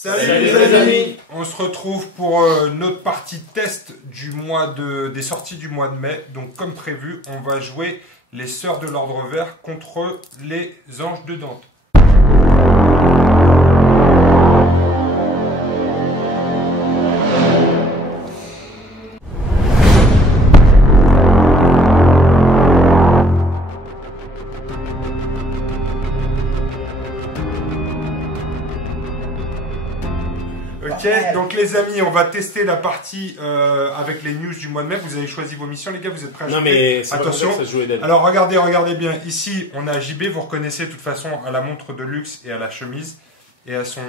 Salut les amis. On se retrouve pour notre partie test des sorties du mois de mai. Donc comme prévu, on va jouer les Sœurs de l'Ordre Vert contre les Anges de Dante. Ok, donc les amis, on va tester la partie avec les news du mois de mai. Vous avez choisi vos missions, les gars, vous êtes prêts à jouer? Non mais attention. Ça se jouait d'elle. Alors regardez bien. Ici, on a JB, vous reconnaissez de toute façon à la montre de luxe et à la chemise et à son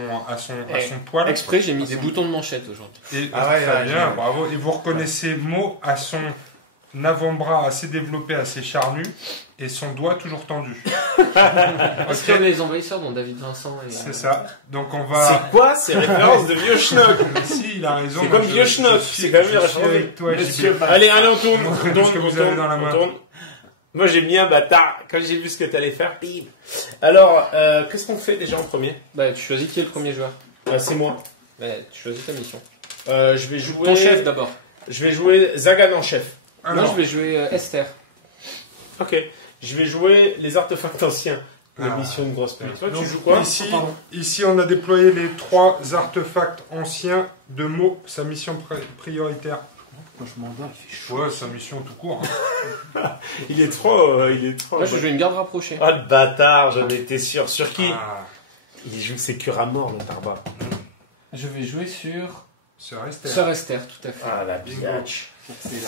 poil. Exprès, j'ai mis des boutons de manchette aujourd'hui. Et, Ah ouais, très bien, bravo. Et vous reconnaissez Mo à son avant-bras assez développé, assez charnu et son doigt toujours tendu. Parce qu'il y a les envahisseurs dont David Vincent et... C'est ça. Donc on va... C'est quoi ces références de vieux schnock? Si, il a raison. C'est comme vieux schnock. C'est quand même une référence. avec toi, JB. Allez, on tourne. Montrez-nous ce que vous avez dans la main. Moi j'ai mis un bâtard. Quand j'ai vu ce que t'allais faire, bim. Alors, qu'est-ce qu'on fait déjà en premier? Bah, tu choisis qui est le premier joueur. C'est moi. Bah, tu choisis ta mission. Je vais jouer... Ton chef d'abord. Je vais jouer Zagan en chef. Moi, je vais jouer Esther. Ok. Je vais jouer les artefacts anciens. La mission de grosse pute. Toi, tu joues quoi? Ici, on a déployé les 3 artefacts anciens de Mo, sa mission prioritaire. Quand je m'endors, il fait chaud. Ouais, sa mission tout court. Hein. Il est trop... Moi, je vais jouer une garde rapprochée. Oh le bâtard, j'en étais sûr. Sur qui? Ah, Il joue ses cures à mort, le tarba. Je vais jouer sur... Sœur Esther. Sœur Esther, tout à fait. Ah la biatch.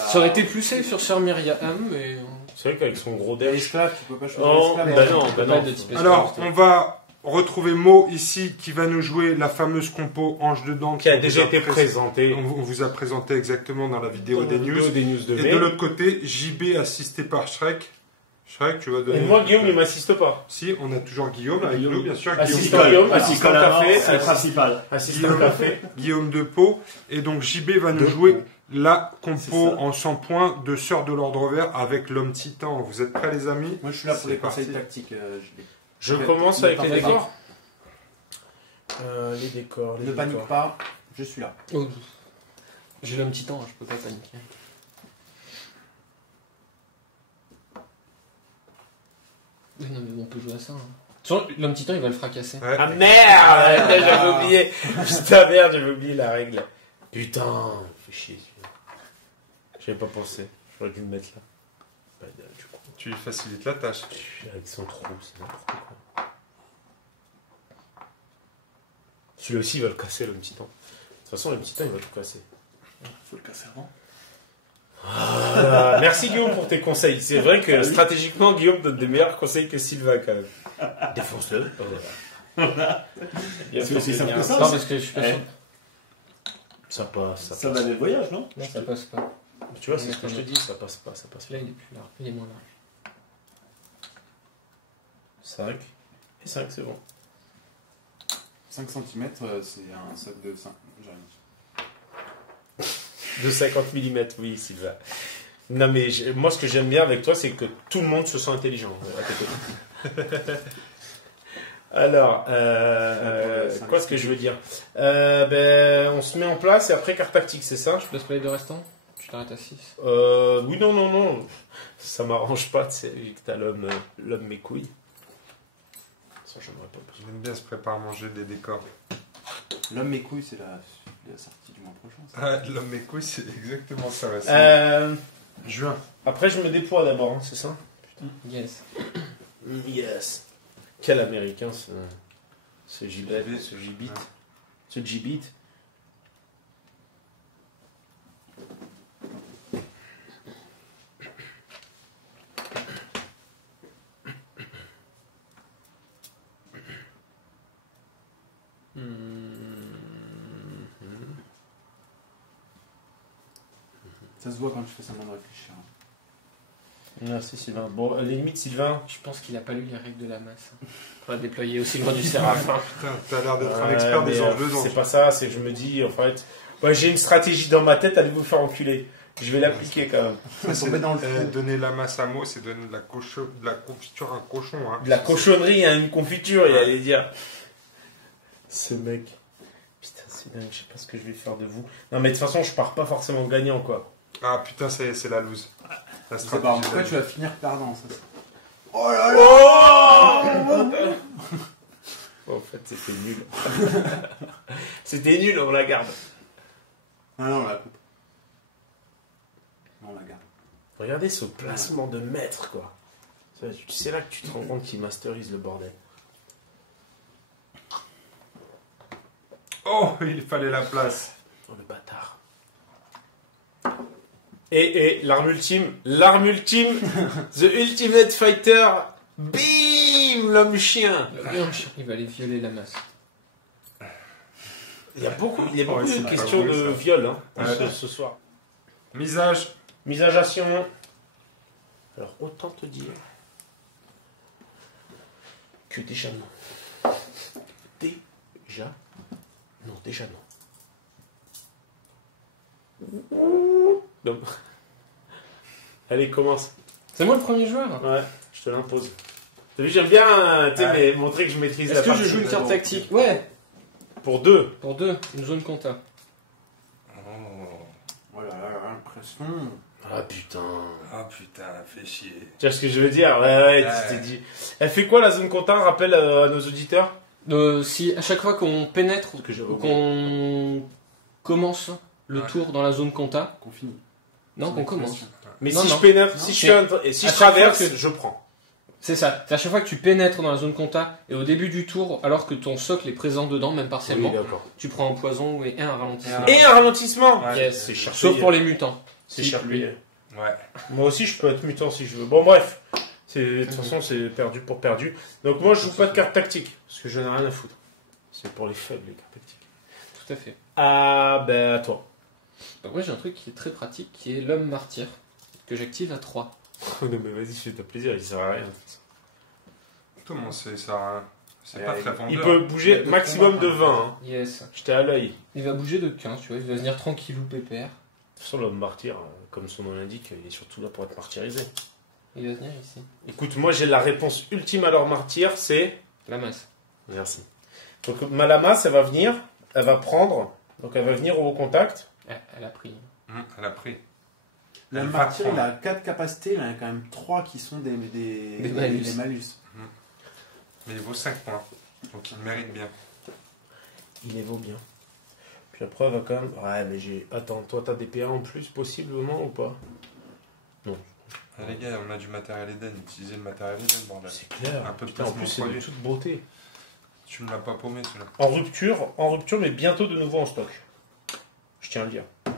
Ça aurait été plus safe sur Sœur Myriam, mais... C'est vrai qu'avec son gros dev. L'esclave, tu peux pas choisir Oh, l'esclave. bah non, on peut bah pas non. être de type Alors, esclave, on va retrouver Mo ici qui va nous jouer la fameuse compo Ange de Dante. Qui a déjà été présenté. On vous a présenté exactement dans la vidéo des news. Des news de Et mai. de l'autre côté, JB assisté par Shrek. Shrek, tu vas donner... Et moi, Guillaume, il m'assiste pas. Si, on a toujours Guillaume avec Guillaume. nous, bien sûr. Assistant Guillaume, assistant café, c'est le principal. assistant café. Guillaume de Pau. Et donc JB va nous jouer la compo en 100 points de Sœurs de l'Ordre Vert avec l'homme titan. Vous êtes prêts les amis? Moi, je suis là pour C'est les conseils parti. tactiques. Je commence avec les Ne décors. Les décors. Ne panique pas, je suis là. Oh. J'ai l'homme titan, je peux pas paniquer. Oui, non, mais on peut jouer à ça. Hein. L'homme titan, il va le fracasser. Ouais. Ah merde, j'avais oublié. Putain merde, j'avais oublié la règle. Putain, fais chier celui-là. J'avais pas pensé. J'aurais dû le mettre là. Bah, du coup, Tu lui facilites la tâche. avec son trou, c'est n'importe quoi. Celui-là aussi, il va le casser, l'homme titan. De toute façon, l'homme titan, il va tout casser. Faut le casser avant. Ah, merci Guillaume pour tes conseils. C'est vrai que stratégiquement, Guillaume donne des meilleurs conseils que Sylvain quand même. Défonce-le. C'est aussi simple que ça. Non, parce que je suis pas Eh. sûr. Ça passe, ça Ça passe. va le voyage, non? Non, ça passe pas. Tu vois, c'est ce que je te dis, ça passe pas, ça passe pas. Celui-là, il est plus large. Il est moins large. 5. Et 5, c'est bon. 5 cm, c'est un sac de 5. J'arrive. De 50 mm, oui, Sylvain. Non, mais moi, ce que j'aime bien avec toi, c'est que tout le monde se sent intelligent à tes côtés. Alors, quoi est-ce que je veux dire? On se met en place et après carte tactique, c'est ça? Je place pas les deux restants? Tu t'arrêtes à 6. Oui, non. Ça m'arrange pas, tu sais, vu que t'as l'homme mes couilles. Ça, j'aimerais pas. J'aime bien se préparer à manger des décors. L'homme mes couilles, c'est la sortie du mois prochain. Ça. Ah, l'homme mes couilles, c'est exactement ça. Ouais, c'est juin. Après, je me déploie d'abord, hein, c'est ça? Yes. Yes. Quel américain, ce gibet, ce gibit. Ouais. Ce gibit. Ça se voit quand je fais semblant de réfléchir. Merci Sylvain. Bon, à la limite, Sylvain. Je pense qu'il a pas lu les règles de la masse. On va déployer aussi le roi du séraphin. Putain, t'as l'air d'être un expert des enjeux. C'est pas ça, c'est que je me dis, en fait, ouais, j'ai une stratégie dans ma tête, allez vous faire enculer. Je vais l'appliquer quand même. Ça, c'est tomber dans le trou. donner la masse à Mo, c'est donner de la confiture à un cochon. Hein. De la cochonnerie à une confiture, il allait dire. Ce mec. C'est dingue, je sais pas ce que je vais faire de vous. Non, mais de toute façon, je pars pas forcément gagnant, quoi. Ah putain, c'est la loose. La C'est pas stratégie. pourquoi de tu la vas finir perdant, ça. Oh là là. En fait, c'était nul. C'était nul, on la garde. Ah non, on la coupe. Non, on la garde. Regardez ce placement de maître, quoi. C'est là que tu te rends compte qu'il masterise le bordel. Oh, il fallait la place. Oh, le bâtard. Et l'arme ultime, The Ultimate Fighter, bim, l'homme chien. Il va aller violer la masse. Il y a beaucoup, Ouais, de c'est questions pas de beau, ça. viol hein, Ouais. ce soir. Misage. Misageation. Alors, autant te dire que déjà non. Déjà non. Donc, allez, commence. C'est moi le premier joueur. Ouais, je te l'impose. T'as vu, j'aime bien tu sais, mais montrer que je maîtrise la Est-ce que partie. je joue une carte tactique? Ouais. Pour 2. Pour 2, une zone compta. Oh là là, l'impression. Ah putain. Ah putain, fait chier. Tu vois ce que je veux dire? Ouais, tu t'es dit. Elle fait quoi la zone compta? Rappelle à nos auditeurs. Si à chaque fois qu'on pénètre Parce que j'ai ou qu'on commence le Ouais. tour dans la zone compta, Qu'on finit. non, qu'on commence. Mais Non, si non. je pénètre, Non. si je fais et si À je chaque fois traverse, que- je prends. C'est ça. C'est à chaque fois que tu pénètres dans la zone compta et au début du tour, alors que ton socle est présent dedans, même partiellement, Oui, d'accord. tu prends un poison et un ralentissement. Et un ralentissement. Ouais. Yes. C'est cher Sauf payé. pour les mutants. C'est Si, cher lui. payé. Ouais. Moi aussi, je peux être mutant si je veux. Bon, bref. De toute façon, c'est perdu pour perdu. Donc, moi, je joue pas de carte tactique. Parce que je n'ai rien à foutre. C'est pour les faibles, les cartes tactiques. Tout à fait. Ah, ben, à toi. Donc moi j'ai un truc qui est très pratique, qui est l'homme martyr, que j'active à 3. Non, mais vas-y, fais-toi plaisir. Il sert à rien. Comment c'est ça? C'est Et pas il très vendeur. Il peut bouger Il y a maximum de 2 20. Hein. Yes. J'étais à l'œil. Il va bouger de 15, tu vois, il va venir tranquillou pépère. De toute façon, l'homme martyr, comme son nom l'indique, il est surtout là pour être martyrisé. Il va venir ici. Écoute, moi, j'ai la réponse ultime à leur martyr, c'est... La masse. Merci. Donc, Malamas, elle va venir, elle va prendre, donc elle va venir au contact. Elle a pris. Elle a pris. Le Elle va martyr, il prendre. a 4 capacités, il en a quand même 3 qui sont des malus. des malus. Mais il vaut 5 points. Donc il mérite bien. Il les vaut bien. Puis après, elle va quand même... Ouais, mais j'ai... Attends, toi, t'as des PA en plus, possiblement, ou pas? Ah, les gars, on a du matériel Eden. Utilisez le matériel Eden, bordel. C'est clair. Un peu de Putain, en placement plus, c'est de produit. toute beauté. Tu me l'as pas paumé, celui-là. En rupture, mais bientôt de nouveau en stock. Je tiens à le dire. Ouais,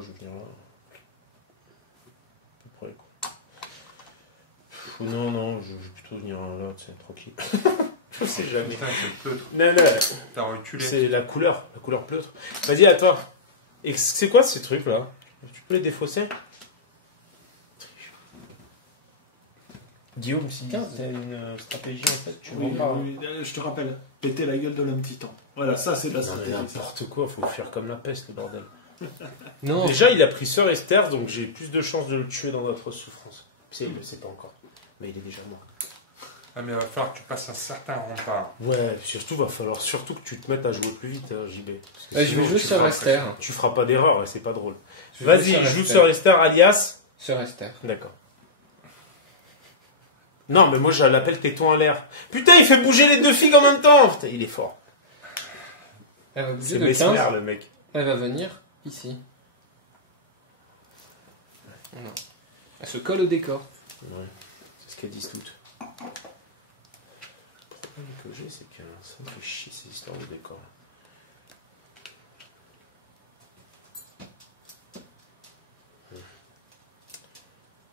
je vais venir là. À peu près, quoi. Non, je vais plutôt venir là, c'est tranquille. Je sais jamais. Putain, c'est le pleutre. Non, non, T'as reculé. c'est la couleur pleutre. Vas-y, à toi. Et c'est quoi ces trucs là? Tu peux les défausser? Guillaume, si t'as une stratégie en fait, tu Oui, vois pas. oui, je te rappelle, péter la gueule de l'homme titan. Voilà, ça c'est de la Non, mais stratégie. ça. n'importe quoi, faut faire comme la peste, le bordel. Non, Déjà, il a pris Sœur Esther, donc j'ai plus de chances de le tuer dans notre souffrance. Tu sais, il le sait pas encore. Mais il est déjà mort. Ah, mais il va falloir que tu passes un certain rempart. Ouais, surtout, va falloir surtout que tu te mettes à jouer plus vite, hein, JB. Parce que je vais sinon, jouer tu sur feras- Esther. Tu feras pas d'erreur, et c'est pas drôle. Je vais Vas-y, jouer sur joue Esther. Sœur Esther alias. Sur Esther. D'accord. Non, mais moi je l'appelle téton en l'air. Putain, il fait bouger les deux figues en même temps. Putain, il est fort. Elle va bouger C'est de Mesmer, 15. le mec. Elle va venir ici. Voilà. Elle se colle au décor. Ouais, c'est ce qu'elles disent toutes. Le problème que j'ai, c'est que ça me fait chier ces histoires de décor.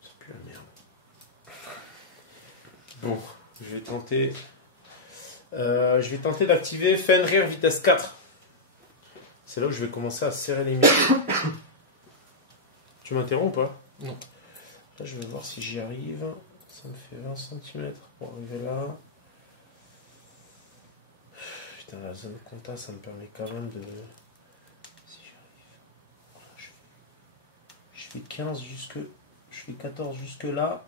C'est plus la merde. Bon, je vais tenter d'activer Fenrir vitesse 4. C'est là où je vais commencer à serrer les murs. Tu m'interromps ou pas? Non. Là, je vais voir si j'y arrive. Ça me fait 20 cm pour arriver là. Putain, la zone compta, ça me permet quand même de... Si j'arrive... Voilà, je fais 15 jusque... Je fais 14 jusque là.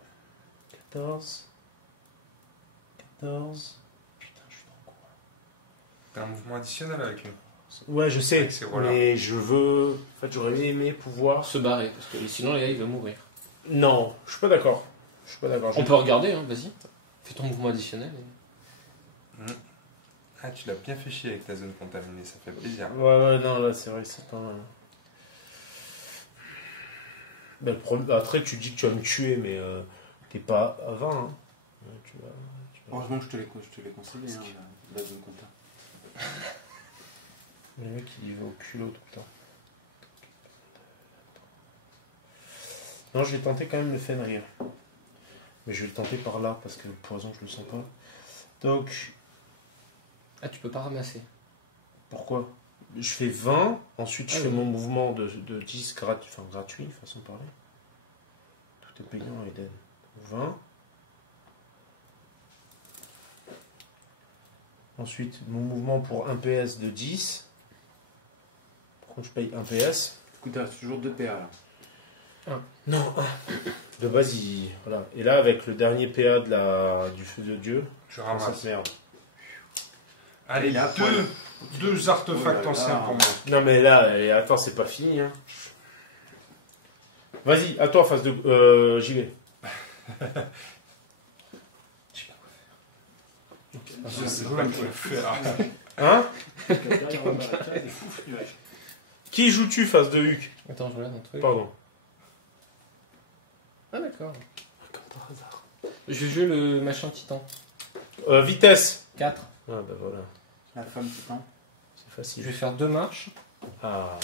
14... 14... Putain, je suis trop court. T'as un mouvement additionnel avec lui. Ouais, je sais. Avec ces rôles-là. Mais je veux. En fait, j'aurais aimé pouvoir. Se barrer, parce que sinon, les gars, il va mourir. Non, je suis pas d'accord. Je suis pas d'accord. On peut regarder, hein, vas-y. Fais ton mouvement additionnel. Ah, tu l'as bien fait chier avec ta zone contaminée, ça fait plaisir. Ouais, non, là, c'est vrai que c'est pas mal. Ben, après, tu dis que tu vas me tuer, mais t'es pas à 20. Hein. Ouais, tu vas... Heureusement que je te l'ai conseillé, hein, la zone compta. Le mec, il va au culot tout le temps. Non, je vais tenter quand même le Fenrir. Mais je vais le tenter par là, parce que le poison, je le sens pas. Donc, Ah, tu peux pas ramasser. pourquoi? Je fais 20, ensuite je fais mon mouvement de 10 gratuit, façon de parler. Tout est payant, Eden. 20. Ensuite, mon mouvement pour 1 PS de 10. Par contre, je paye 1 PS. Du coup, t'as toujours 2 PA là. Non, 1. De base, voilà. Et là, avec le dernier PA du feu de Dieu, Je je ramasse. cette merde. Allez, Et là, deux artefacts Oh là anciens là. pour moi. Non, mais là, attends, c'est pas fini. Hein. Vas-y, à toi, face de. J'y vais. Je sais pas quoi faire. Hein? Derrière la barricade, et pouf, nuage. Qui joues-tu face de Huck? Attends, je regarde un truc. Pardon. Ah, d'accord. Comme par hasard. Je vais jouer le machin titan. Vitesse. 4. Ah, bah voilà. La femme titan. C'est Je facile. vais faire 2 marches. Ah.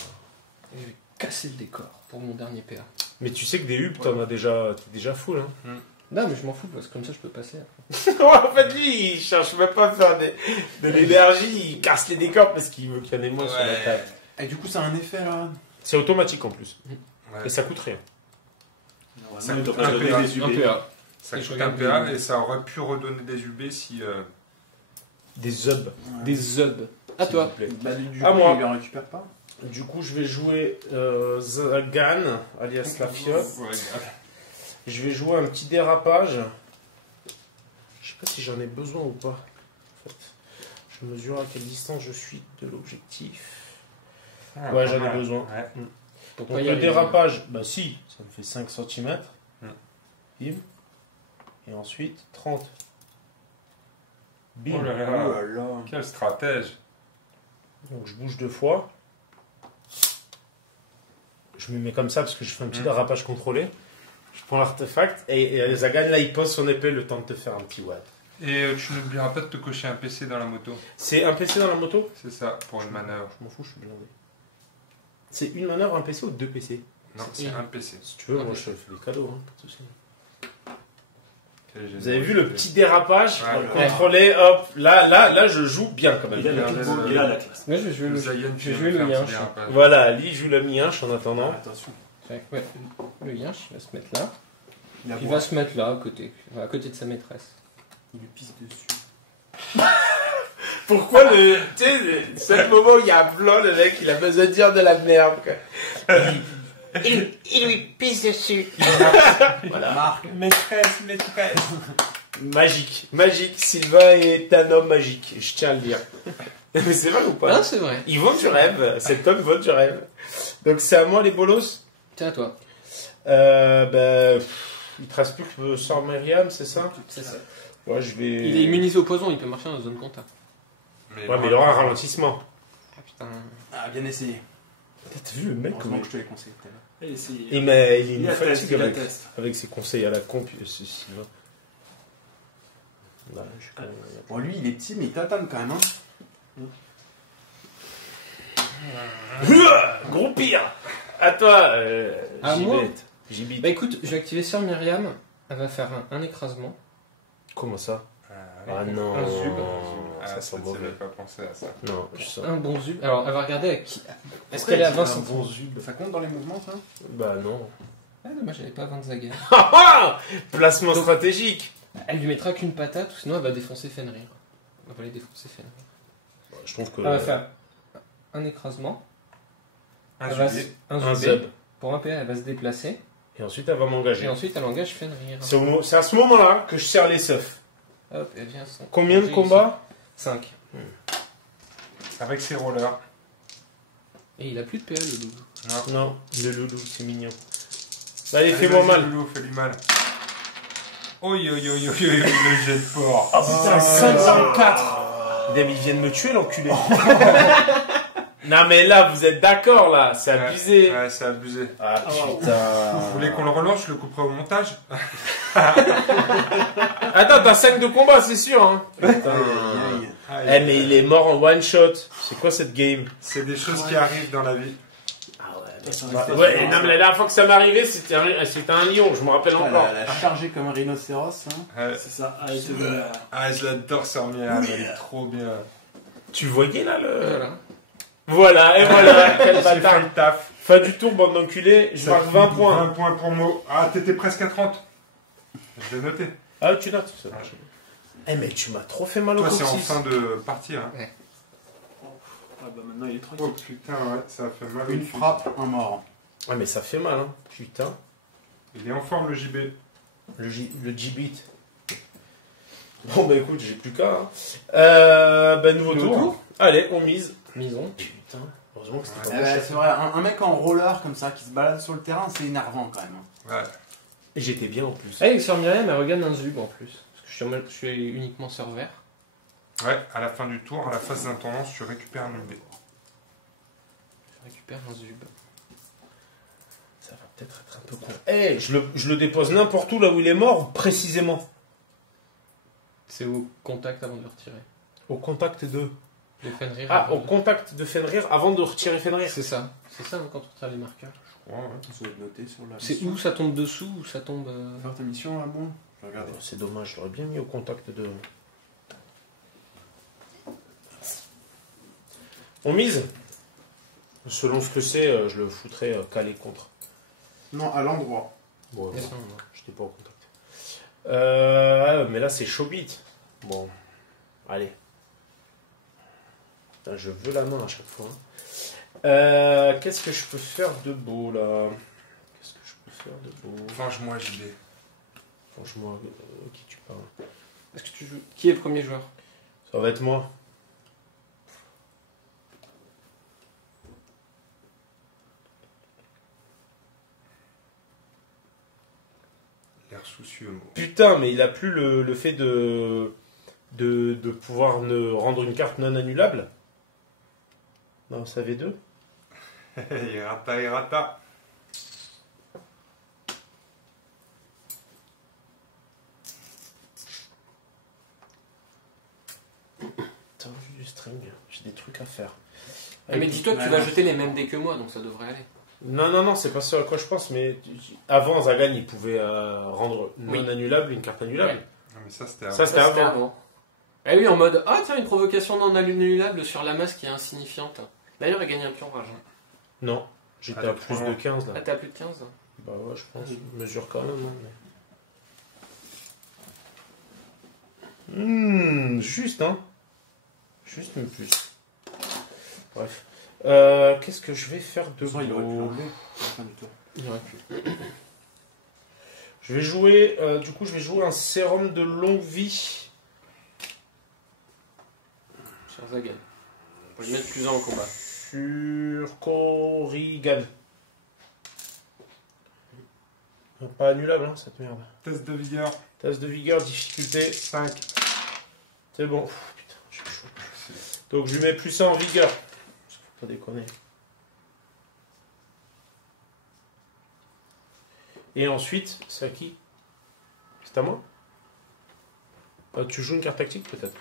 Et je vais casser le décor pour mon dernier PA. Mais tu sais que des hubs, t'en as déjà. T'es déjà full, hein. Non, mais je m'en fous parce que comme ça je peux passer. En fait, lui, il cherche même pas à faire de l'énergie, il casse les décors parce qu'il veut qu'il y en ait moins sur la table. Et du coup, ça a un effet là. C'est automatique en plus. Ouais. Et ça coûte rien. Ça Normalement, il coûte devrait un donner PA. des Un UB. PA. Ça Et je coûte un regarde PA et ça aurait pu redonner des UB si. Des hubs. Des zubs. À s'il toi. vous plaît. Bah, du À coup, moi. il en récupère pas. Du coup, je vais jouer Zagan, alias la fiotte. Je vais jouer un petit dérapage. Je sais pas si j'en ai besoin ou pas. En fait, je mesure à quelle distance je suis de l'objectif. Ouais, j'en ai besoin. Ouais. Pourquoi Donc il y a le les- dérapage, bah si, ça me fait 5 cm. Mm. Bim. Et ensuite 30. Bim. Oh là Oh là, là là. quel stratège. Donc je bouge 2 fois. Je me mets comme ça parce que je fais un petit dérapage contrôlé. Je prends l'artefact et Zagan là il pose son épée le temps de te faire un petit watt. Et tu n'oublieras pas de te cocher un PC dans la moto. C'est un PC dans la moto? C'est ça, pour une manœuvre. Je m'en fous, je suis blindé. C'est une manœuvre, un PC ou 2 PC? Non, c'est un PC. Si tu veux, moi je te fais des cadeaux, hein, pas de soucis. Quel Vous avez vu le petit dérapage Ouais, contrôlé, hop, là je joue bien quand même. Il a la Regardez classe. le- Il a la classe. Moi je vais jouer Le le, Zayan je vais jouer le yinche. Voilà, lui il joue la mi-inch en attendant. Attention. Ouais, le yinche il va se mettre là. Il, Il va se mettre là à côté de sa maîtresse. il lui pisse dessus. Pourquoi le seul moment où il y a un blanc, le mec il a besoin de dire de la merde quoi. Il lui pisse dessus. Marc. Maîtresse. Magique, Sylvain est un homme magique, je tiens à le dire. Mais c'est vrai ou pas? Ah, c'est vrai. Il vaut du rêve, cet homme vaut du rêve. Donc c'est à moi les bolos. Tiens à toi. Il te reste plus que Sœur Myriam, c'est ça? C'est ça. Ouais, je vais. Il est immunisé au poison, il peut marcher dans la zone contact. Ouais, mais il aura un ralentissement. Ah putain. Ah, bien essayé. T'as vu le mec Heureusement que je te l'ai conseillé tout à l'heure. Et c'est- il Il nous atteste, fatigue il avec, atteste. avec ses conseils à la comp. Sylvain. Bah, je suis quand même- Bon, lui, il est petit, mais il tatane quand même. Gros pire. À toi, À moi Gibit. Bah écoute, je vais activer Sœur Myriam. Elle va faire un écrasement. Comment ça? Ah, Ah non. Un zub. Ah, Ça ça, sent tu mauvais. n'avais pas pensé à ça. Non, je sens. Un bon zub. Alors elle va regarder à qui. Est-ce Pourquoi qu'elle est à il 20 dit un cm? bon zub? Ça compte dans les mouvements, ça? Bah non. Ah dommage, elle n'est pas à 20 zaga. Placement stratégique. Elle lui mettra qu'une patate, ou sinon elle va défoncer Fenrir. Elle va aller défoncer Fenrir. Je trouve que. Elle va faire un écrasement. Un Elle va zubé. se- un zubé. zub. Pour un PA, elle va se déplacer. Et ensuite, elle va m'engager. Et ensuite elle engage Fenrir. C'est à ce moment-là que je serre les seufs. Hop, elle vient. Combien de combats? 5. avec ses rollers. Et il a plus de PL, le loulou. Non, le loulou, c'est mignon. Allez, Allez, fais-moi vas-y, mal. Loulou, fais-lui mal. Oi, le jet de porc. Oh putain, 54. Dave, il vient de me tuer, l'enculé. Non, mais là, vous êtes d'accord, là. C'est abusé. Ouais, c'est abusé. Ah, putain. Vous voulez qu'on le relance, je le couperai au montage. Attends, t'as 5 de combat, c'est sûr, hein. Putain. Eh, mais il est mort en one shot. C'est quoi cette game? C'est des choses qui arrivent dans la vie. Ah ouais, non, mais la dernière fois que ça m'est arrivé, c'était un lion, je me rappelle encore. Elle a chargé comme un rhinocéros. Hein. Ouais. C'est ça. Allez, te voilà. Ah, je l'adore, Sormiam, elle est trop bien. Tu voyais là le. Voilà. Voilà, et voilà, quel J'ai fait bâtard. le taf. Fin du tour, bande d'enculés, je Ça marque fait 20 points. 20 points pour Mo. Ah, t'étais presque à 30. Je l'ai noté. Ah, tu notes ça. Eh, mais tu m'as trop fait mal au Toi, c'est en coccyx. fin de partie. Hein. Ah bah maintenant il est tranquille. Oh putain, ouais, ça a fait mal. Une au cul. frappe, un mort. Ouais, mais ça fait mal, hein. Putain. Il est en forme, le JB. Le G-Beat. Bon, bah écoute, j'ai plus qu'à. Hein. Nouveau tour. Allez, on mise. Maison. Putain, heureusement que c'était Ouais. pas mon chef. C'est vrai, un mec en roller comme ça qui se balade sur le terrain, c'est énervant quand même. Ouais. Et j'étais bien en plus. Eh, sur Myriam, elle regarde un zub en plus. Parce que je suis uniquement serveur. Ouais, à la fin du tour, à la phase d'intendance, tu récupères un UB. Je récupère un zub. Ça va peut-être être un peu con. Eh, je le dépose n'importe où là où il est mort, précisément. C'est au contact avant de le retirer. Au contact de. De Fenrir. Ah, avant au contact de Fenrir avant de retirer Fenrir. C'est ça. C'est ça hein, quand on retire les marqueurs. Ouais, ouais. Ça doit être noté sur la C'est mission. où ça tombe dessous ou ça tombe. Faire ta mission là, bon. Je vais regarder. C'est dommage, j'aurais bien mis au contact de. On mise. Selon ce que c'est, je le foutrais calé contre. Non, à l'endroit. Bon, Descends, bon, moi. j'étais pas au contact. Mais là, c'est Showbit. Bon, allez. Putain, je veux la main à chaque fois. Qu'est-ce que je peux faire de beau là? Qu'est-ce que je peux faire de beau? Venge-moi, JB. Franchement, qui tu parles? Est-ce que tu joues. Qui est le premier joueur? Ça va être moi. L'air soucieux, Mo. Putain, mais il a plus le fait de pouvoir rendre une carte non annulable. Non, ça avait deux. Il rata. Putain, j'ai du string, j'ai des trucs à faire. Ah, mais dis-toi que tu vas jeter les mêmes dés que moi, donc ça devrait aller. Non, c'est pas ce à quoi je pense, mais avant, Zagan, il pouvait rendre non Oui. annulable une carte annulable. Ouais. Non, mais ça, c'était avant. Ça, c'était avant. avant. Ah oui, en mode ah tiens, une provocation non annulable sur la masse qui est insignifiante. D'ailleurs, il gagne un pion rage. Non, j'étais Ah, à plus de 15 là. Ah, t'as plus de 15 Bah ouais, je pense. Je mesure quand même. Hein, juste, hein. Juste, mais plus. Bref. Qu'est-ce que je vais faire de De toute façon, il aurait pu beau? l'enlever à la fin du tour. Il aurait pu. Je vais jouer, du coup, je vais jouer un sérum de longue vie. Cher Zagan. Pour lui mettre plus en combat. Sur Korrigan. Pas annulable, hein, cette merde. Test de vigueur. Tasse de vigueur, difficulté 5. C'est bon. Ouf, putain, j'ai chaud. Donc je lui mets plus ça en vigueur. Faut pas déconner. Et ensuite, c'est à qui? C'est à moi? Tu joues une carte tactique peut-être?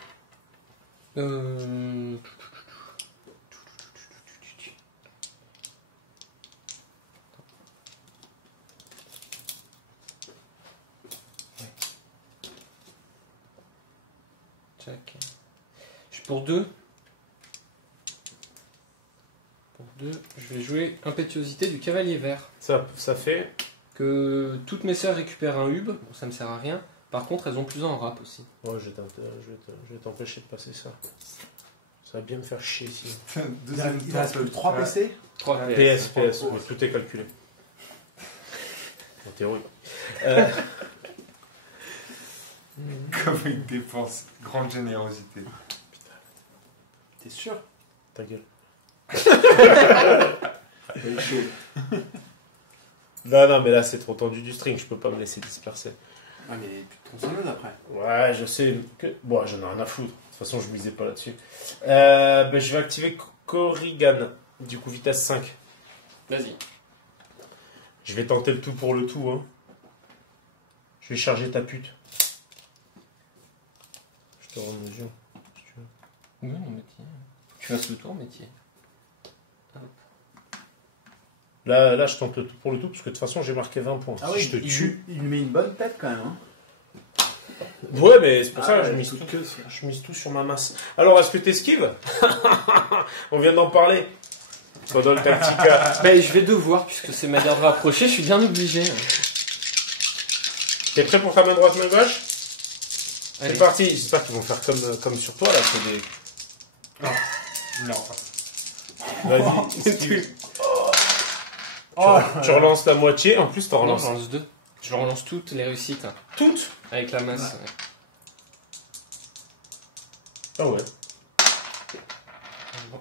Check. Je suis pour 2. Pour 2, je vais jouer Impétuosité du Cavalier Vert. Ça fait. Que toutes mes sœurs récupèrent un hub, bon, ça me sert à rien. Par contre, elles ont plus en rap aussi. Ouais, je vais t'empêcher de passer ça. Ça va bien me faire chier ici. Deuxième Il reste plus 3 PC 3 PS, mais tout est calculé. En théorie. Comme il dépense. Grande générosité. T'es sûr? Ta gueule. Elle est chaude. Non, mais là, c'est trop tendu du string. Je peux pas me laisser disperser. Ah, mais plus de tronçonneuse après. Ouais, je sais. Bon, j'en ai rien à foutre. De toute façon, je misais pas là-dessus. Je vais activer Korrigan. Du coup, vitesse 5. Vas-y. Je vais tenter le tout pour le tout. Hein. Je vais charger ta pute. Je te rends mesure. Si tu veux. Oui, non, métier. Tu fasses le tour, métier. Là, je tente le tout pour le tout, parce que de toute façon, j'ai marqué 20 points. Ah Si oui, je te tue. il lui met une bonne tête quand même. Hein. Ouais, mais c'est pour ça que je ouais, mise toute tout. queue, ça. Je mise tout sur ma masse. Alors, est-ce que t'esquives? On vient d'en parler. Pendant le tactica. Bah, je vais devoir, puisque c'est ma dernière rapprochée, je suis bien obligé. T'es prêt pour ta main droite, main gauche? Allez. C'est parti. J'espère qu'ils vont faire comme sur toi, là. C'est des... Non. Vas-y, esquive. Oh, Tu relances la moitié. En plus, t'en Non, relances. je relance 2. Je relance toutes les réussites. Toutes? Avec la masse. Ouais. Ah ouais.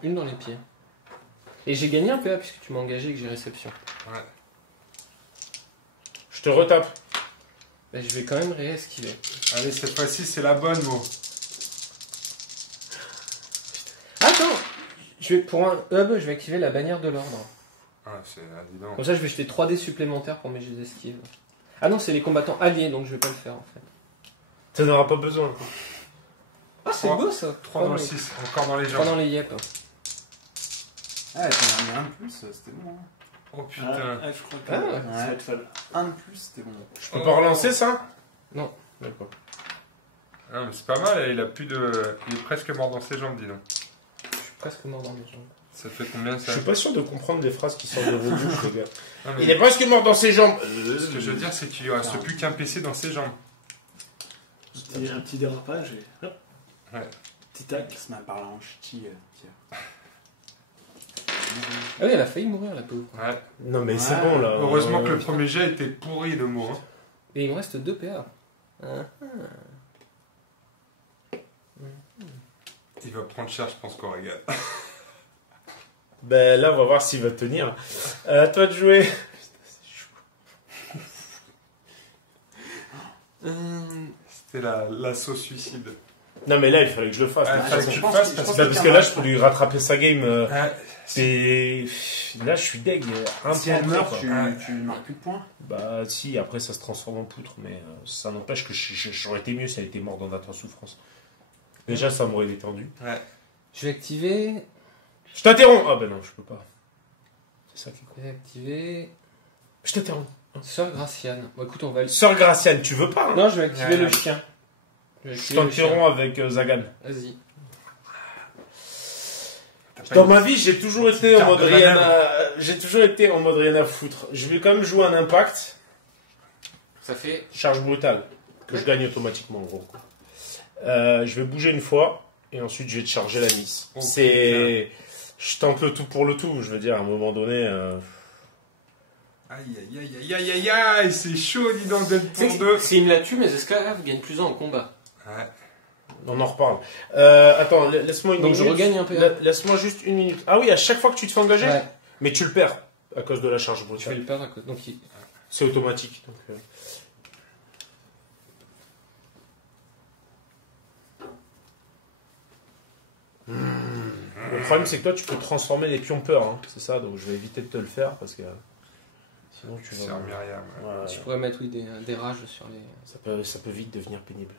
Une dans les pieds. Et j'ai gagné un PA puisque tu m'as engagé et que j'ai réception. Ouais. Je te retape. Bah, je vais quand même réesquiver. Allez, cette fois-ci, c'est la bonne, Mo. Attends je vais, pour un hub, je vais activer la bannière de l'ordre. Ah, dis donc. Comme ça, je vais jeter 3 dés supplémentaires pour mes jets d'esquive. Ah non, c'est les combattants alliés, donc je vais pas le faire en fait. T'en auras pas besoin. Ah, c'est Trois. beau ça 3 dans le 6, encore dans les 3 jambes. dans les yep. Ah, t'en as mis un de plus, c'était bon. Hein. Oh Ah, putain. je crois que Ah, ouais. ça va être fun. Un de plus, c'était bon. Je peux pas relancer ça? Non. D'accord. Ah, mais c'est pas mal, il a plus de. Il est presque mort dans ses jambes, dis donc. Je suis presque mort dans mes jambes. Ça fait combien Je ça? suis pas sûr de comprendre les phrases qui sortent de vos bouches, les gars. Non, mais Il est presque mort dans ses jambes. ce que je veux dire, c'est qu'il lui reste plus qu'un PC dans ses jambes. Un petit dérapage et hop. Ouais. Petit tac. Il se met à parler en ch'ti, Pierre. Ah oui, elle a failli mourir la pauvre. Ouais. Non mais c'est Ouais. bon là. Heureusement que le premier jet était pourri, le mot. Hein. Et il me reste 2 PA. Il va prendre cher, je pense, qu'on regarde. Ben là, on va voir s'il va tenir. À toi de jouer. C'était l'assaut suicide. Non mais là, il fallait que je le fasse. Ah, de toute fallait façon. que tu le fasses, parce Parce que là, je peux lui rattraper sa game. Ah, Et là, je suis deg. Un Si point elle près, meurt, quoi. tu lui marques plus de points. Bah si, après ça se transforme en poutre, mais ça n'empêche que j'aurais été mieux si elle était morte dans d'atroces souffrances. Déjà, ça m'aurait détendu. ouais. Je vais activer. Je t'interromps. Ah ben non, je peux pas. C'est ça qui est con. Je vais activer. Je t'interromps. Sœur Graciane. Bon, écoute, on va le. Sœur Graciane, tu veux pas hein? Non, je vais activer Ouais. le chien. Je vais Je activer le chien. t'interromps avec Zagan. Vas-y. Dans ma vie, j'ai toujours été en carte mode de rien manœuvre. j'ai toujours été en mode rien à foutre. Je vais quand même jouer un impact, Ça fait. charge brutale, que je gagne automatiquement en gros. Je vais bouger une fois et ensuite je vais te charger la miss. Oh, C'est, je tente le tout pour le tout. Je veux dire, à un moment donné, Aïe, aïe, aïe, aïe, aïe, aïe, aïe, c'est chaud, dis donc, d'être pour deux. S'il me la tue, mes esclaves gagnent plus 1 en combat. Ouais. on en reparle. Attends, laisse-moi une Donc minute. je regagne un peu. Laisse-moi juste une minute. Ah oui, à chaque fois que tu te fais engager, Ouais. mais tu le perds à cause de la charge Je vais brutale. le perdre à cause. Donc il. C'est automatique. Donc, Le problème, c'est que toi, tu peux transformer les pions peur. Hein. C'est ça, donc je vais éviter de te le faire parce que sinon tu C'est vas. Myriam. Ouais. Ouais, Tu pourrais mettre oui, des rages sur les. ça peut vite devenir pénible.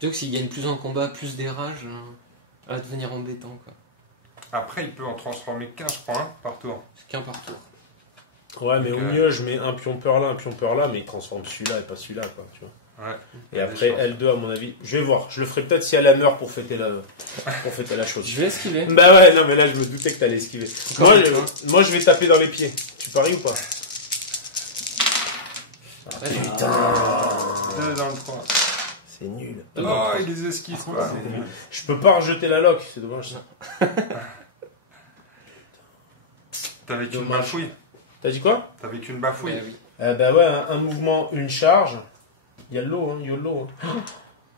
Disons que s'il gagne plus en combat, plus des rages, ça va devenir embêtant quoi. Après, il peut en transformer qu'un, je crois, hein, par tour. C'est qu'un par tour. Ouais, mais Donc, au mieux, je mais un pion peur là, un pion peur là, mais il transforme celui-là et pas celui-là, quoi. Tu vois. Ouais. Et après, L2, à mon avis, je vais voir. Je le ferai peut-être si elle meurt pour fêter la chose. Je vais esquiver. Bah ouais, non, mais là, je me doutais que t'allais esquiver. Encore une fois. Moi, je vais taper dans les pieds. Tu paries ou pas? Ouais, Deux dans le 3. C'est nul. Oh, il les esquive, quoi. Je peux pas rejeter la lock, c'est dommage ça. T'avais qu'une Dommage. bafouille. T'as dit quoi? T'avais qu'une bafouille. ouais, oui. Bah ouais, un mouvement, une charge. Il y a de l'eau, hein, YOLO. Hein.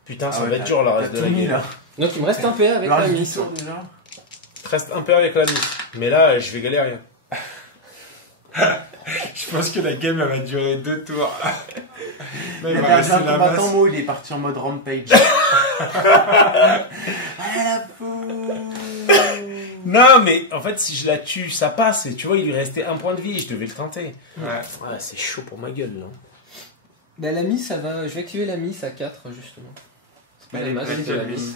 Putain, ça va être dur la reste de la game. là. Donc il me reste un PA avec La la reste du miss. tour déjà. reste impair avec la mise. Mais là, je vais galérer. Je pense que la game elle va durer 2 tours. Là, il Le va rester gardien la combattant masse. Mo, il est parti en mode rampage. Ah la fou. Non, mais en fait, si je la tue, ça passe. Et tu vois, il lui restait un point de vie. Je devais le tenter. Ouais. Ouais, c'est chaud pour ma gueule, là. Bah, la miss, ça va. Je vais activer la miss à 4, justement. C'est pas la masse, c'est la miss.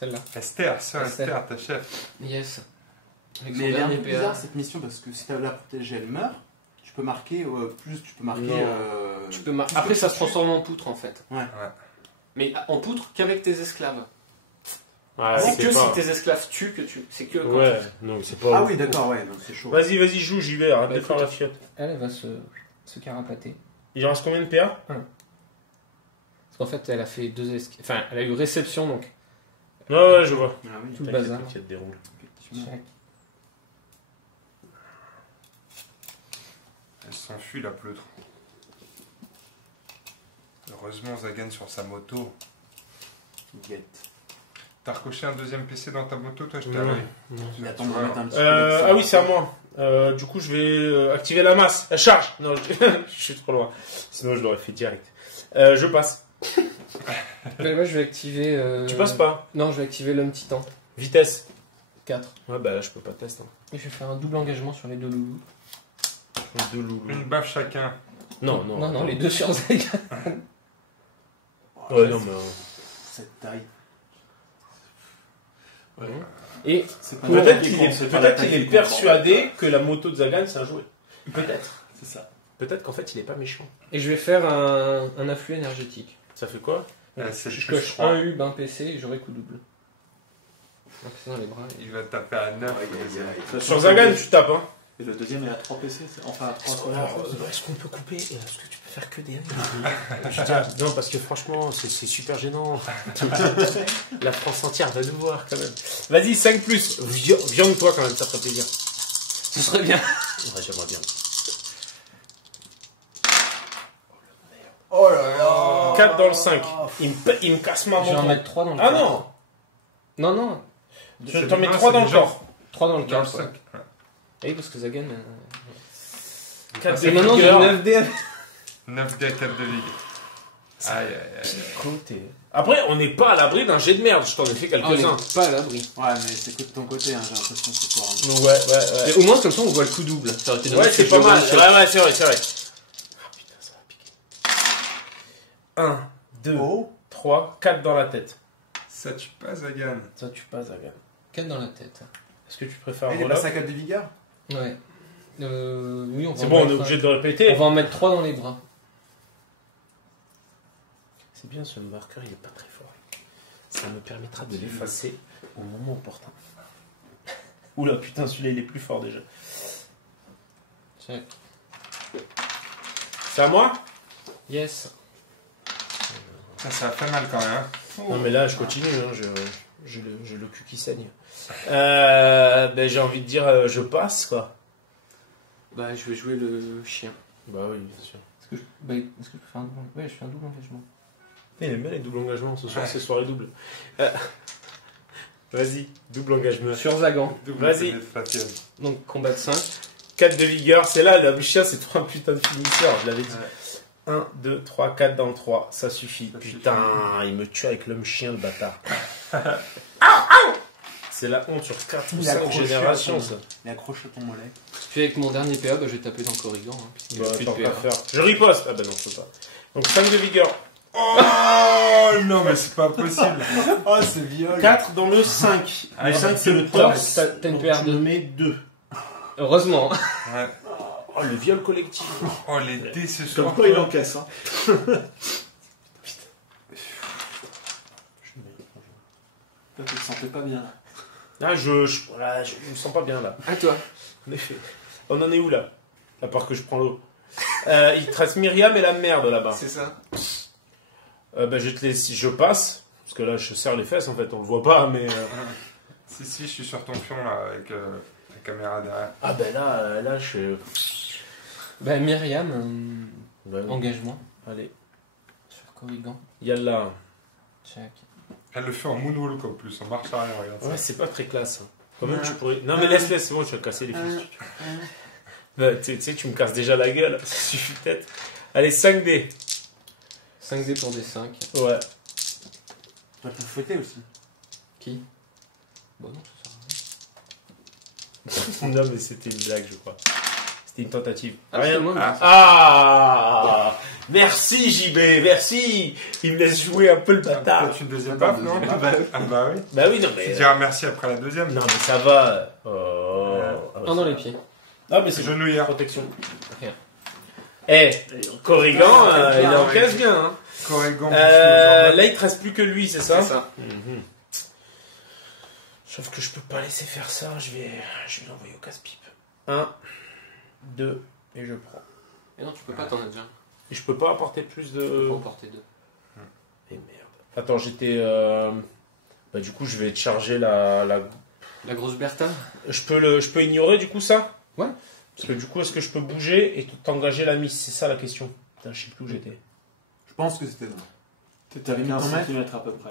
Celle-là. Esther, sœur Esther. Esther, ta chef. Yes. Avec son Mais elle est un dernier peu PA. bizarre cette mission parce que si tu la protéger, elle meurt. Tu peux marquer plus, tu peux marquer. Non. Tu peux Après, ça se transforme en poutre, en fait. Ouais. Mais en poutre qu'avec tes esclaves. Ouais, c'est que si tes esclaves tuent que tu. C'est que. quand Ouais, non, c'est pas. Ah oui, d'accord, ouais, non, c'est chaud. Vas-y, joue, j'y vais. Arrête Bah, de faire écoute. la fiotte. Elle va se carapater. Il en reste combien de PA? Parce qu'en fait, elle a fait 2 esclaves. Enfin, elle a eu réception, donc. Ouais, je vois. Ah oui, Tout le T'inquiète, bazar. t'inquiète, déroule. effectivement. Check. Elle s'enfuit la pleutre. Heureusement Zagan sur sa moto. Get. T'as recoché un deuxième PC dans ta moto toi je t'ai Non. allé. Il attend de remettre un petit Ah oui, c'est à moi. Du coup, je vais activer la masse. La charge. Non, je suis trop loin. Sinon, je l'aurais fait direct. Je passe. Mais moi, je vais activer. Tu passes pas. Non, je vais activer l'homme titan. Vitesse. 4. Ouais, bah là, je peux pas tester. Et je vais faire un double engagement sur les 2 loulous. Deux loups. Une baffe chacun. Non, Non, les 2 sur Zagan. Ouais, non, mais. Cette taille. Et C'est pas Peut-être n'importe qu'il qui, c'est est, pas peut-être la qu'il taille est qui persuadé que la moto de Zagan, c'est un jouet. Peut-être. C'est ça. Peut-être qu'en fait, il est pas méchant. Et je vais faire un afflux énergétique. Ça fait quoi? C'est Je plus coche 3. un UB, un PC et j'aurai coup double. Donc c'est dans les bras. Il va taper à 9. Sur Zagan, tu tapes, hein. Et le deuxième est à 3 PC, enfin à 3 Est-ce qu'on peut couper? Est-ce que tu peux faire que des je veux dire, non, parce que franchement, c'est super gênant. La France entière va nous voir quand même. Vas-y, 5 plus. Viande-toi quand même, ça ferait plaisir. Ce serait bien. Ouais, j'aimerais bien. Oh là là. 4 dans le 5. Il me casse ma Je vais en moto. mettre 3 dans le Ah corps. non! Non. Je t'en mets 3 dans le corps. 3 dans le Dans le corps. 5. Oui, parce que Zagan. 4 Et maintenant j'ai 9 dés. 9 dés 4 de ligue. Aïe aïe aïe. côté. Après, on n'est pas à l'abri d'un jet de merde. Je t'en ai fait Ah, on quelques-uns. est pas à l'abri. Ouais, mais c'est que de ton côté, hein, j'ai l'impression ce soir. hein. Ouais. Et au moins, comme ça, on voit le coup double. Ça aurait été dommage Ouais, c'est que pas je le mal. one-shot. Ouais, c'est vrai. Ah putain, ça va piquer. 1, 2, Oh. 3, 4 dans la tête. Ça tue pas Zagan. Ça, tu passes, Zagan. 4 dans la tête. Est-ce que tu préfères Il est voilà passé à 4 de vigueur. Ouais. Oui, on va C'est en bon, on est mettre- obligé de le répéter. On va en mettre 3 dans les bras. C'est bien, ce marqueur, il est pas très fort. Ça me permettra de l'effacer au moment opportun. Oula, putain, celui-là, il est plus fort déjà. Check. C'est à moi? Yes. Ça a fait mal quand même. Hein. Non, mais là, je continue. Hein, j'ai le cul qui saigne. Ben, j'ai envie de dire, je passe, quoi. Bah, je vais jouer le chien. Bah oui, bien sûr. Est-ce que je peux faire un double... Ouais, je fais un double engagement. Il aime bien les doubles engagements. Ce soir, c'est soirée double. Vas-y, double engagement. Sur Zagan. Vas-y. Pénétration. Donc, combat de 5. 4 de vigueur, c'est là, le chien, c'est trop un putain de finisseur, je l'avais dit. 1, 2, 3, 4 dans le 3, ça suffit. Putain, il me tue avec l'homme chien, le bâtard. C'est la honte sur 4 ou Il a 5 accroché générations, à ça. Il accroche à ton mollet. Puis avec mon dernier PA, bah, je vais taper dans le corrigan. Hein, puisqu'il Bah, y a plus de tant qu'à PA. faire. Je riposte. Ah bah non, je peux pas. Donc 5 de vigueur. Oh non mais c'est pas possible. Oh, c'est viol. 4 dans le 5. Ah, Le 5, c'est le torse, torse. t'as une Donc paire je de- mets 2. Heureusement. Ouais. Oh, le viol collectif. Oh les dés ce soir. Comme quoi il encaisse. Hein. Toi, tu te sentais pas bien. Ah, voilà, je me sens pas bien là. À toi. En effet. On en est où là? À part que je prends l'eau. Il te reste Myriam et la merde là-bas. C'est ça. Bah, je te laisse, je passe. Parce que là, je serre les fesses en fait, on le voit pas, mais. Si, je suis sur ton pion là avec la caméra derrière. Ah, ben là, je. Bah, Myriam, Ouais, ouais. engagement. Allez. Sur corrigan. Yalla. Check. Elle le fait en moonwalk en plus, en marche arrière, regarde ça. Ouais, c'est pas très classe. Quand même, tu pourrais. Non, mais laisse, c'est bon, tu vas casser les fils. Bah, tu sais, tu me casses déjà la gueule. Ça suffit peut-être. Allez, 5D. 5 dés pour des 5. Ouais. Tu vas te fouetter aussi. Qui? Bon, non, ça sert à rien. Non, mais c'était une blague, je crois. C'était une tentative. Ah, Rien. c'est moi, Ah, merci JB, merci. Il me laisse jouer un peu le bâtard. Peut-être une deuxième baffe, non? Ah bah oui. Bah oui, non, Tu mais. diras merci après la deuxième. Non, mais ça va. Oh. Un dans les pieds. Ah, mais c'est Genouillère. protection. Rien. Eh, Corrigan, il en casse bien. Hein. Corrigan, Là, il te reste plus que lui, c'est ça? C'est ça. Mhm. Sauf que je peux pas laisser faire ça, je vais l'envoyer au casse-pipe. 1, 2, et je prends. Et non, tu peux pas, t'en as déjà. Et je peux pas apporter plus Tu peux de... pas en porter 2. Et merde. Attends, j'étais... Bah du coup, je vais te charger la... La grosse Bertha? Je peux ignorer du coup ça? Ouais. Parce que du coup, est-ce que je peux bouger et t'engager la mise? C'est ça la question. Putain, je sais plus où j'étais. Je pense que c'était là. T'es à 15 cm à peu près.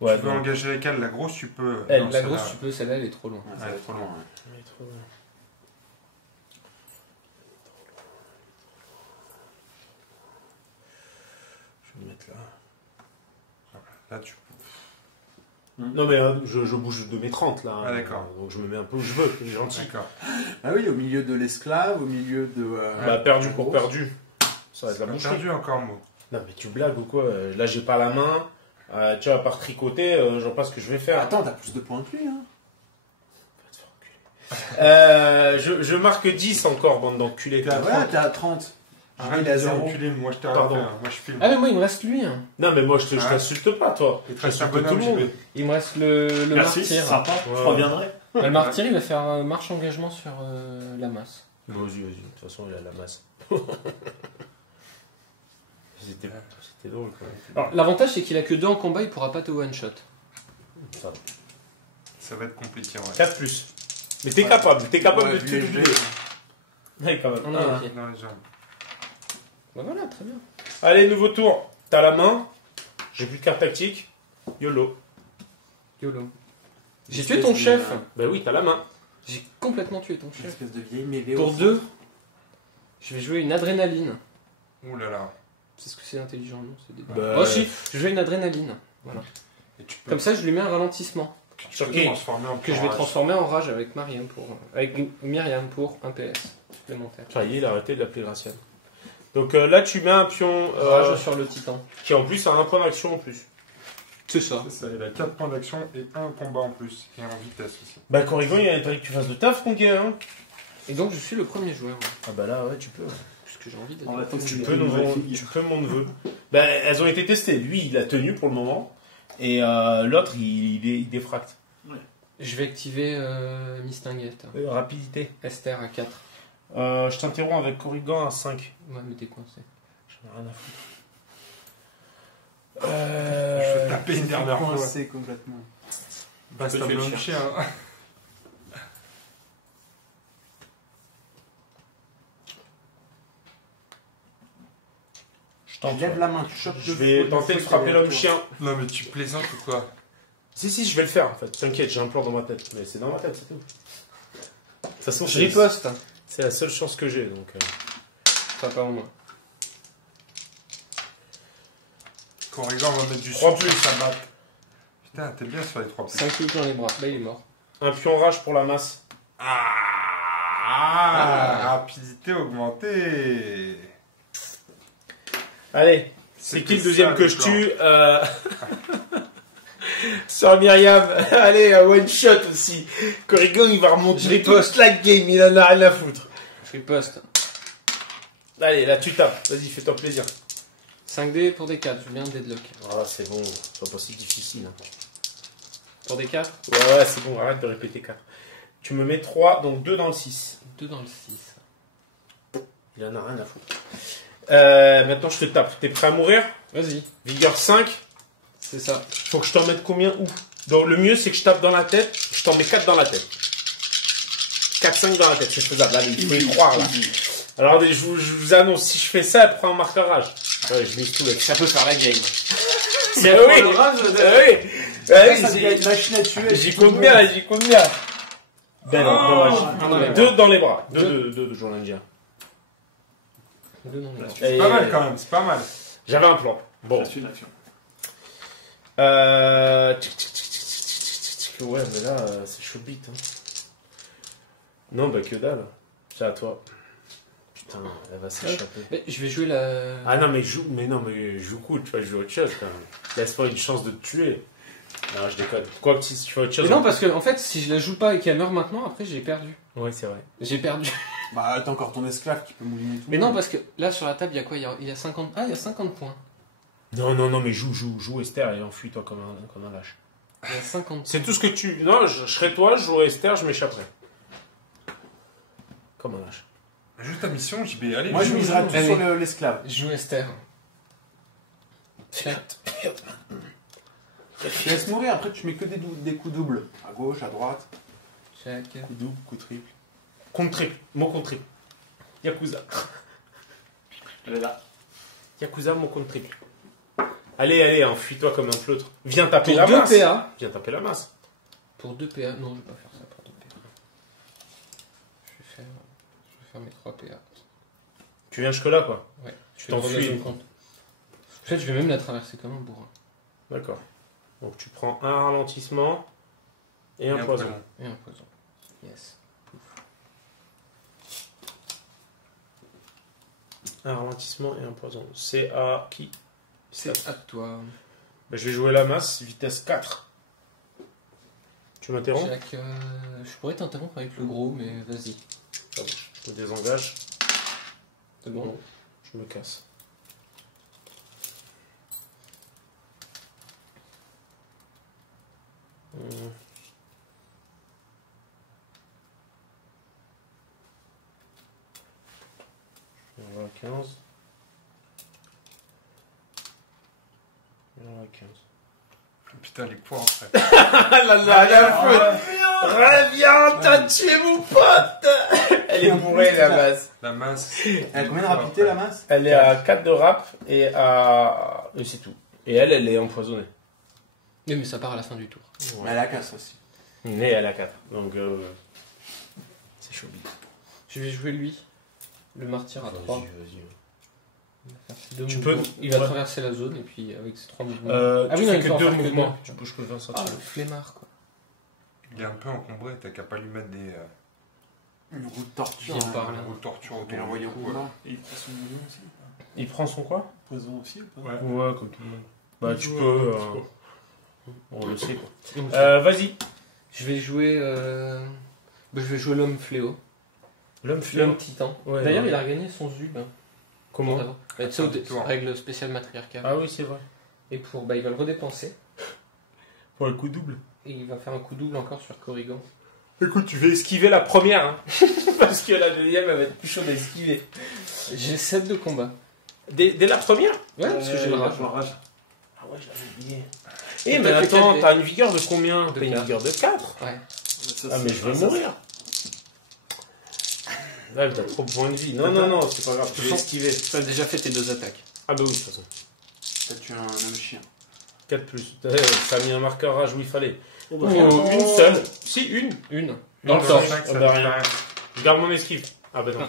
Ouais, Tu veux engager avec elle, la grosse, tu peux. Elle, Non, La celle-là, grosse, tu peux, celle-là, elle est trop loin. Ouais, ça va être trop loin. Ouais. Elle est trop loin. Je vais me mettre là. Là, tu Non mais je bouge de mes 30 là. Ah, d'accord. Donc je me mets un peu où je veux, c'est gentil. D'accord. Ah oui, au milieu de l'esclave, au milieu de. Bah perdu du pour gros. perdu. Ça va être la T'as boucherie. perdu encore, mot. Non mais tu blagues ou quoi? Là j'ai pas la main. Tu vois, à part tricoter, je vois pas ce que je vais faire. Attends, t'as plus de points que lui, hein. Je marque 10 encore, bande d'enculés. Voilà, t'es à 30. Arrête Il est à de dire 0. enculé, moi je t'ai Pardon. arrêté. Moi je filme. Ah, mais moi, il me reste lui. Hein. Non mais moi je Ah. t'insulte pas toi. Il te reste un J'insulte tout bonhomme, le monde. JB. Il me reste le Merci, martyr. sympa. Ouais. Je reviendrai. Le martyr, il va faire marche engagement sur la masse. Vas-y, vas-y. De toute façon il a la masse. C'était drôle quand même. Alors, l'avantage, c'est qu'il a que 2 en combat, il pourra pas te one-shot. Ça va. Ça va être compliqué, ouais. 4 plus. Mais t'es capable Ouais, de tout lui, doubler. Ouais, quand même. On a les pieds. Dans les jambes. Bah voilà, très bien. Allez, nouveau tour. T'as la main. J'ai plus de carte tactique. YOLO. YOLO. J'ai tué ton chef. Bah oui, t'as la main. J'ai complètement tué ton Une chef. espèce de vieille mévé. Pour 2, je vais jouer une adrénaline. Ouh là là. C'est ce que c'est intelligent, non? C'est débile. Bah, Oh si, je vais jouer une adrénaline. Voilà. Et tu peux Comme ça, je lui mets un ralentissement. Sur te qui? transformer en Que je vais courage. transformer en rage avec Myriam pour un PS supplémentaire. Ça y est, il a arrêté de l'appeler Graciane. Donc là, tu mets un pion Rage sur le titan. qui en plus a un point d'action en plus. C'est ça. C'est ça, il a 4 points d'action et 1 combat en plus. Et en vitesse aussi. Bah, Corrigan, il a intérêt que tu fasses de taf, mon gars. Hein. Et donc, je suis le premier joueur. Ah bah là, ouais, tu peux. Puisque j'ai envie d'être. On va attendre Tu qu'il y ait peux, une nouvelle mon, figure. tu peux mon neveu. Bah, elles ont été testées. Lui, il a tenu pour le moment. Et l'autre, il défracte. Je vais activer Mistinguette. Rapidité. Esther à 4. Je t'interromps avec Corrigan à 5. Ouais, mais t'es coincé. J'en ai rien à foutre. Je vais taper une dernière fois. Coincé complètement. Basta Tu peux blanc le de chercher. chien. Je tente. Lève la main, tu chopes Je vais tenter de frapper l'homme chien. Non mais tu plaisantes ou quoi? Si, je vais le faire en fait. T'inquiète, j'ai un plan dans ma tête. Mais c'est dans ma tête, c'est tout. De toute façon, Je riposte. c'est la seule chance que j'ai. Donc, Ça pas en moi. Corrigan va mettre du 3 son plus. ça bat. Putain, t'es bien sur les 3 plus. 5 coups dans les bras. Là, il est mort. un pion rage pour la masse. Rapidité augmentée. Allez, c'est qui le deuxième ça, que le je plan. tue Sur Myriam. Allez, un one shot aussi. Corrigan, il va remonter. Je riposte. La game, il en a rien à foutre. Je riposte. Allez, là tu tapes. Vas-y, fais-toi plaisir. 5D pour des 4. Je viens de deadlock. Ah, c'est bon, c'est pas si difficile. Hein. Pour des 4, Ouais, c'est bon, arrête de répéter 4. Tu me mets 3, donc 2 dans le 6. 2 dans le 6. Il en a rien à foutre. Maintenant, je te tape. T'es prêt à mourir? Vas-y. Vigueur 5. C'est ça. Faut que je t'en mette combien? Où? Donc, le mieux, c'est que je tape dans la tête. Je t'en mets 4 dans la tête. 4-5 dans la tête, c'est faisable. Allez, il faut y croire, là. Alors, je vous annonce, si je fais ça, elle prend un marqueur rage. Ouais, je mise tout là. Ça peut faire la game. Ah oui, ah oui. Ouais, Ça devient une machine à tuer. j'y compte bien, là, j'y compte bien. Ben non, dommage. dans les bras. 2 dans les bras. 2 de Jolandia. Deux dans les bras. C'est pas mal quand même, c'est pas mal. J'avais un plan. Bon. C'est une action. Ouais, mais là, c'est chaud bite. Hein. Non, bah que dalle. C'est à toi. Putain, elle va s'échapper. Mais je vais jouer la. Ah non, mais joue cool, tu vas jouer autre chose quand même. Laisse-moi une chance de te tuer. Non, je déconne. Quoi que si tu fais autre chose. Mais non, parce que en fait, si je la joue pas et qu'elle meurt maintenant, après j'ai perdu. Ouais, c'est vrai. J'ai perdu. Bah, t'as encore ton esclave qui peut mouliner tout. Mais non, parce que là sur la table, il y a quoi? Il y a 50. Ah, il y a 50 points. Non, mais joue Esther et enfuis-toi comme un lâche. Il y a 50 C'est tout ce que tu. Non, je serais toi, je jouerais Esther, je m'échapperais. Comme un lâche. Juste ta mission, JB. Allez, Moi, je joue, miserais joue. tout Allez. sur l'esclave. Je joue Esther. Tu laisses mourir, après tu mets que des coups doubles. À gauche, à droite. Check. Coup double, coup triple. Contre triple. Mon contre triple. Yakuza. Elle est là. Yakuza, mon contre triple. Allez, enfuis-toi comme un pleutre. Viens taper Pour la 2 masse. PA. Viens taper la masse. Pour 2 PA. Non, je vais pas faire ça pour 2 PA. Je vais faire mes 3 PA. Tu viens jusque-là, quoi. Ouais. Tu fais le t'enfuis. relais de compte. En fait, je vais même la traverser comme un bourrin. D'accord. Donc tu prends un ralentissement et un poison. Et un poison. Yes. Un ralentissement et un poison. C'est à qui? C'est à toi. Ben, je vais jouer la masse, vitesse 4. Tu m'interromps? Jack, je pourrais t'interrompre avec le gros, mais vas-y. Pardon, je me désengage. C'est bon. Je me casse. On va à 15. On va à 15. Putain, les points après. Ah là là, reviens, t'as tué mon pote. Elle est bourrée la masse. La masse. Elle a combien de rapidité la masse? Elle est à 4 de rap et à... Et c'est tout. Et elle est empoisonnée. Oui, mais ça part à la fin du tour. Mais elle a casse aussi. Mais elle a 4. Donc c'est chaud. Je vais jouer lui. Le martyr à 3. Vas-y. Tu peux- Il va ouais. traverser la zone et puis avec ses 3 mouvements. Ah oui, tu non, fais il que peut en 2 faire que mouvements. deux. Tu bouges que 20 cm. Ah, le flemmard quoi. Il est un peu encombré, t'as qu'à pas lui mettre des Une roue de torture. Viens par là. roues de torture Et autour l'envoyer au du cou. combat. Et il prend son mouvement aussi ou pas? Il prend son quoi? Poison aussi ou pas? Ouais, comme tout le monde. Bah tu peux... On le sait quoi. Donc, Vas-y. je vais jouer. Je vais jouer l'homme fléau. L'homme fléau. L'homme titan. Ouais, D'ailleurs, ouais. il a regagné son zub. Comment? Avant. Tu sais, Toi. règle spéciale matriarcale. Ah oui, c'est vrai. Et pour. Il va le redépenser. Pour le coup double. Et il va faire un coup double encore sur Corrigan. Écoute, tu vas esquiver la première. Hein. Parce que la deuxième, elle va être plus chaude à esquiver. J'ai 7 de combat. Dès la première? Ouais, parce que j'ai le rage. rage. Ah ouais, je l'avais oublié. Et Mais t'as fait attends, 4 t'as une vigueur de combien? De T'as une 4. vigueur de 4. Ouais. Ah mais je vais mourir. Là, t'as trop de points de vie. Non, c'est pas grave, tu vas esquiver. Tu as déjà fait tes 2 attaques. Ah bah oui, de toute façon. T'as tué un homme chien. 4 plus. Ça a mis un marqueur rage où il fallait. Oh, bah, Oh, une seule. Si, une. Une. Dans le Non, torse. c'est vrai que Ah ça bah fait rien. rien. Je garde mon esquive. Ah bah non.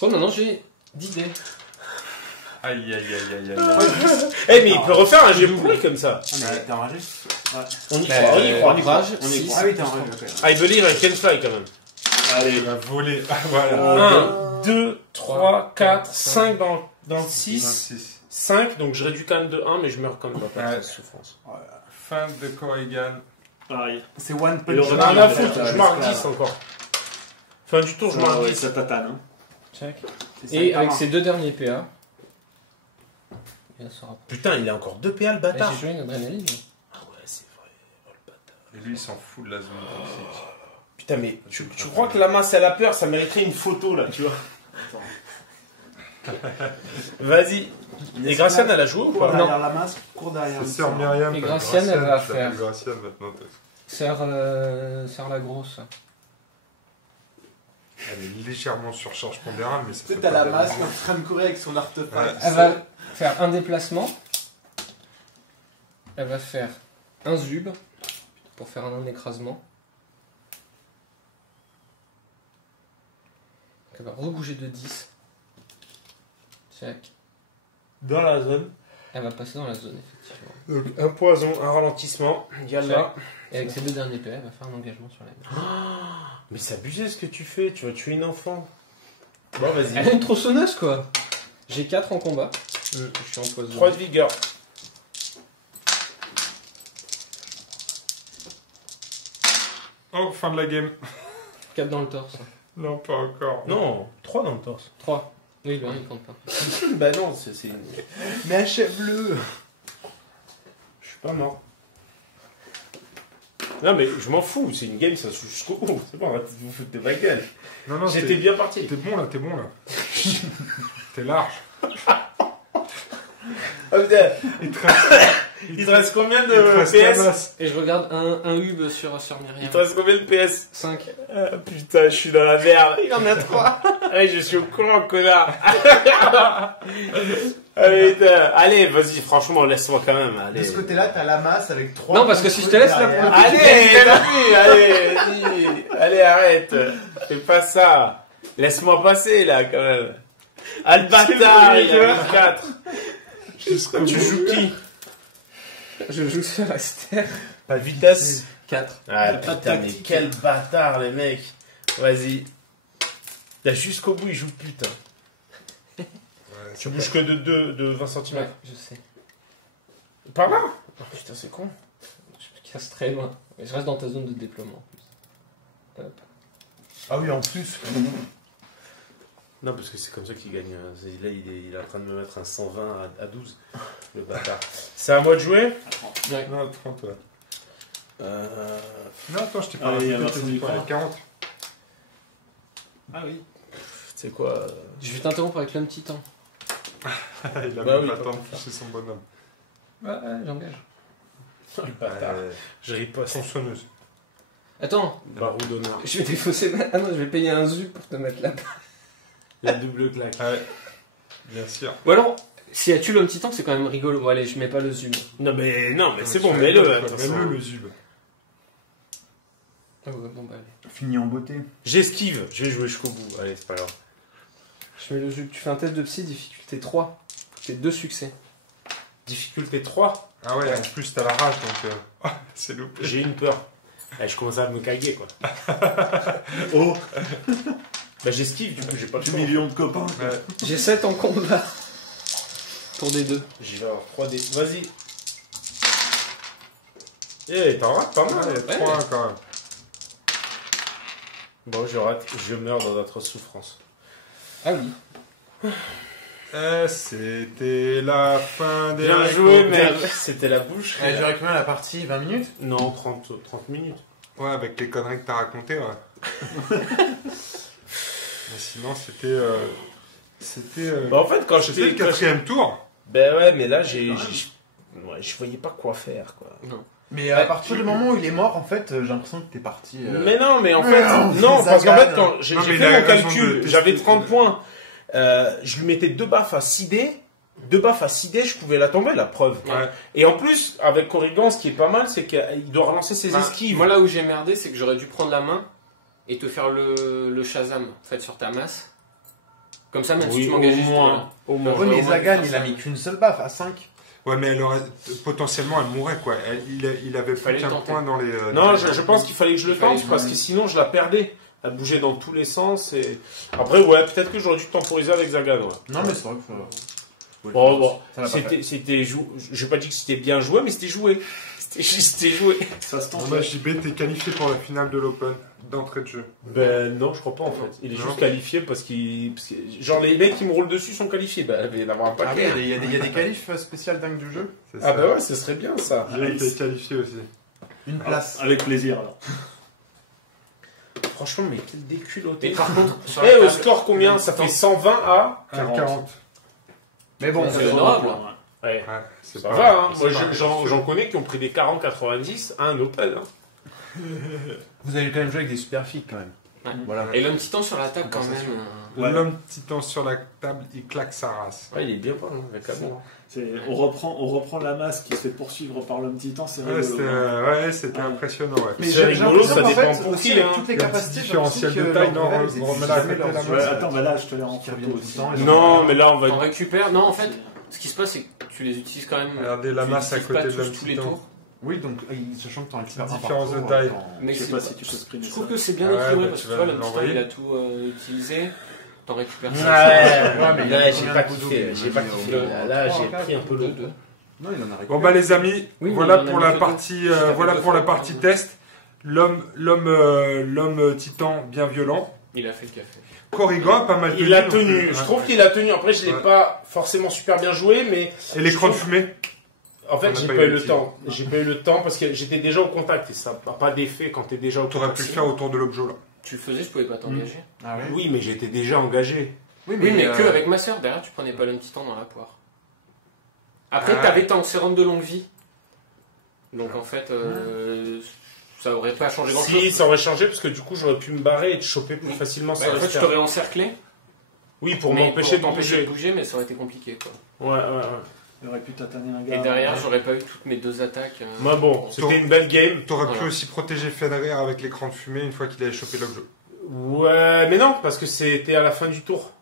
Bon, maintenant j'ai 10 dés. Aïe, aïe, aïe, aïe, aïe. Eh mais il peut refaire un jet pourri comme ça. Ah, mais t'es enragé? On y croit, on y croit. Rage, On est 6. Ah oui, t'es enragé, ok. I believe I can fly quand même. Allez, Il va voler. Ah, voilà. 1, 2, 3, 4, 5 dans le 6. 26. 5, donc je réduis quand même de 1, mais je meurs quand même pas Ouais. de souffrance. Fin de Corrigan. pareil. C'est one Et le punch. J'en ai renard, rien à il va foutre, faire je marque l'esclave. 10 encore. Fin du tour, je marque Ouais, 10. ça tatane. Hein. Check. C'est ça, Et le avec parrain. ses 2 derniers PA. Il sera. Putain, il a encore 2 PA le bâtard. J'ai joué une adrénaline. Ah ouais, c'est vrai. Oh, le bâtard. Et lui, il s'en fout de la zone toxique. Putain, mais tu crois que la masse elle a peur, ça mériterait une photo là, tu vois. Vas-y. Et Graciane, elle a joué ou Cours pas? derrière la masse, cours derrière C'est le sœur sort. Myriam. Et pas Graciane, elle va tu l'appelles faire. Graciane maintenant. Serre la grosse. Elle est légèrement surcharge pondérale, mais ça Tu fait sais, pas t'as la de masse qui est vision. en train de courir avec son artefact. Ouais. Elle va faire un déplacement. Elle va faire un zub pour faire un écrasement. Elle va rebouger de 10. Tac. Dans la zone. Elle va passer dans la zone, effectivement. Donc, un poison, un ralentissement. Yalla. Et avec ses 2 derniers PA, elle va faire un engagement sur la main. Mais c'est abusé ce que tu fais. Tu vas tuer une enfant. Bon, vas-y. Elle a une tronçonneuse, quoi. J'ai 4 en combat. Je suis empoisonné. 3 de vigueur. Oh, fin de la game. 4 dans le torse. Non, pas encore. Non, 3 dans le torse. 3. Oui, le 1, il compte pas. Bah non, c'est... Mais achève-le. Je suis pas mort. Non mais je m'en fous, c'est une game, ça se joue jusqu'au bout. C'est bon, arrêtez de vous foutre de ma gueule. Non, J'étais bien parti. T'es bon là. T'es large. Ah, putain. Il te reste, Il te reste combien il te reste la de PS? masse. Et je regarde un hub sur Myriam. Il te reste combien de PS? 5. Ah, putain, je suis dans la merde. Il en a 3. Allez, je suis au courant, connard. Allez, putain. Allez, vas-y, franchement, laisse-moi quand même. Allez. De ce côté-là, t'as la masse avec 3. Non, parce que si je te laisse la derrière. Allez, t'as vu? Allez, vas-y. Allez, arrête. Fais pas ça. Laisse-moi passer, là, quand même. Ah, le bâtard, il a mis 4. Tu joues qui? Je joue sur Esther. Pas de vitesse. 4. Ah, Pas de putain, mais tactique. quel bâtard, les mecs. Vas-y. Là, jusqu'au bout, il joue putain. Tu bouges que de 20 cm. Ouais, je sais. Par là? Oh, putain, c'est con. Je me casse très loin. Mais je reste dans ta zone de déploiement en plus. Hop. Ah oui, en plus. Non, parce que c'est comme ça qu'il gagne. Là, il est en train de me mettre un 120 à 12. Le bâtard. C'est à moi de jouer? Non, 30, ouais. Euh... Non, attends, je t'ai pas Allez, rajouté, alors, t'as c'est dit du quoi, quoi 40. Ah oui. C'est quoi Je vais t'interrompre avec l'homme titan. Il a Bah même oui, pas pas le temps de pour pousser son bonhomme. Ouais, j'engage. Le bâtard. Euh, Je riposte. Tronçonneuse. Attends, Barreau d'honneur. je vais défausser ma... Ah non, je vais payer un zub pour te mettre là-bas. La double claque. Ouais, bien sûr. Ou alors, si elle tue l'homme titan, c'est quand même rigolo. Bon, allez, je mets pas le zub. Non, mais c'est Tu bon, fais mets-le. quoi, attention. mets-le, le zub. Ah ouais, bon, bah allez. Fini en beauté. J'esquive. Je vais jouer jusqu'au bout. Allez, c'est pas grave. Je mets le zub. Tu fais un test de psy, difficulté 3. Tu fais 2 succès. Difficulté 3. Ah ouais, en plus t'as la rage donc. C'est loupé. J'ai une peur. Eh, je commence à me caguer, quoi. Oh, Bah, j'esquive, du coup, j'ai pas le choix. millions de copains. Ouais. J'ai 7 en combat. Pour des 2. J'y vais avoir 3D. Vas-y. Eh, t'en rates pas mal. Ouais, il y a 3 quand même. Bon, je rate. Je meurs dans notre souffrance. Ah oui. C'était la fin des Bien haricots joué, mec. verts. C'était la bouche. Elle durait combien la partie? 20 minutes? Non, 30 minutes. Ouais, avec les conneries que t'as racontées, ouais. Mais sinon, c'était. Bah, en fait, quand C'était le j'étais. 4ème tour. Ben ouais, mais là, ouais, je voyais pas quoi faire, quoi. Mais à partir du moment où il est mort, en fait, j'ai l'impression que t'es parti. Mais non, mais en fait, non, ça parce qu'en fait, gagne. quand j'ai Non, mais fait il a mon raison calcul, de j'avais tester. 30 points. Je lui mettais 2 baffes à 6 dés. 2 baffes à 6 dés, je pouvais la tomber, la preuve. Ouais. Et en plus, avec Corrigan, ce qui est pas mal, c'est qu'il doit relancer ses Bah, esquives. Moi, là où j'ai merdé, c'est que j'aurais dû prendre la main et te faire le Shazam en fait, sur ta masse. Comme ça, même si Oui, tu au m'engages juste. moins. Au moins. Oui, mais Ouais, Zagan, ouais, il a ça. mis qu'une seule baffe à 5. Ouais, mais elle aurait. Potentiellement, elle mourrait, quoi. Il avait plus Fallait qu'un tenter. point dans les. Non, dans les- je pense qu'il fallait que je le Il fallait tente que parce je- que sinon je la perdais. Elle bougeait dans tous les sens et après ouais peut-être que j'aurais dû temporiser avec Zagan. Ouais. Non, mais c'est vrai que. Bon, Ça l'a pas fait. c'était j'ai pas dit que c'était bien joué mais c'était joué. C'était joué. Ça se Bon, tente. bah, JB, t'es qualifié pour la finale de l'Open d'entrée de jeu. Ben non, je crois pas en fait. Il est Non. juste qualifié parce que genre les mecs qui me roulent dessus sont qualifiés. Ben il va y en avoir un Ah oui, paquet. il y a des qualifs spéciales dingues du jeu. C'est Ah ça. bah ouais, ce serait bien ça. Jay, t'es qualifié aussi. Une place. Avec plaisir, alors. Franchement mais quel Et déculotté. par contre, sur Eh la au table- score combien? Ça fait 120 à 40. Mais bon, C'est honorable. hein. Ouais. Ouais, c'est Ça pas- va, hein. c'est Moi, pas- j'en connais qui ont pris des 40-90 à un Open. Hein. vous avez quand même joué avec des super filles quand même. Ouais. Voilà. Et l'homme titan sur la table quand même. Ouais. L'homme titan sur la table, il claque sa race. Ouais, il est bien pas, hein, avec la bon. On reprend la masse qui se fait poursuivre par l'homme titan, c'est Ouais, rigolo. c'était Ouais. impressionnant. Ouais. Mais C'est j'ai rigolo, l'impression ça qu'en dépend fait, pour aussi, qui, avec hein. toutes les Il y a un petit capacités, différentiel j'ai de l'impression taille, que non, leurs on rêves, remet ils la jamais côté leurs la yeux. Ouais, attends, bah là, je te les rends qui reviennent tout le temps. et Non, mais là, on va. T'en récupères. Non, en fait, ce qui se passe, c'est que tu les utilises quand même. Regardez la tu masse à les utilises côté pas de l'homme tous les titan. tours. Oui, donc, sachant que tu en récupères un par différence de tour, taille. Mais Je sais c'est pas pas- si tu peux screener Je ça. trouve que c'est bien Ouais, équilibré bah, parce tu que tu vas vois, l'homme titan, l'envoyer. il a tout utilisé. T'en récupères Ouais, 5. mais il y a là, j'ai combien pas de couteaux kiffé. qu'il J'ai pas m'a mis kiffé. au- Là, trois, j'ai quatre, pris un peu l'eau. Non, il en a récupéré. Bon bah les amis, Oui, mais voilà il en a pour mis la que partie, deux. Ça fait voilà deux pour la fois, partie pardon. test. L'homme titan bien violent. Il a fait le café. Corrigan a pas mal tenu. Il a non tenu. plus. Je Ouais. trouve qu'il a tenu. Après, je l'ai Ouais. pas forcément super bien joué, mais Et l'écran de je trouve- fumée. en fait, On n'a j'ai pas pas eu eu le le tir. temps. J'ai pas eu le temps parce que j'étais déjà au contact et ça n'a pas d'effet quand t'es déjà au T'aurais contact. pu le faire autour de l'objet là. Tu le faisais, je pouvais pas t'engager. Ah ouais. Oui, mais j'étais déjà engagé. Oui, mais euh, que avec ma soeur, derrière, tu prenais pas l'homme titan dans la poire. Après, Ah. t'avais ton sérum de longue vie. Donc en fait, ça aurait pas changé grand Si, chose. ça aurait changé parce que du coup, j'aurais pu me barrer et te choper plus facilement. Bah, Ça en fait, je reste- t'aurais encerclé. Oui, pour mais m'empêcher de t'empêcher de bouger. bouger, mais ça aurait été compliqué. Quoi. Ouais, ouais, ouais. Il aurait pu tataner un gars. Et derrière, j'aurais pas eu toutes mes 2 attaques. Moi, bon, c'était une belle game. T'aurais pu Voilà. aussi protéger Fenrir avec l'écran de fumée une fois qu'il avait chopé l'objet. Ouais, mais non, parce que c'était à la fin du tour.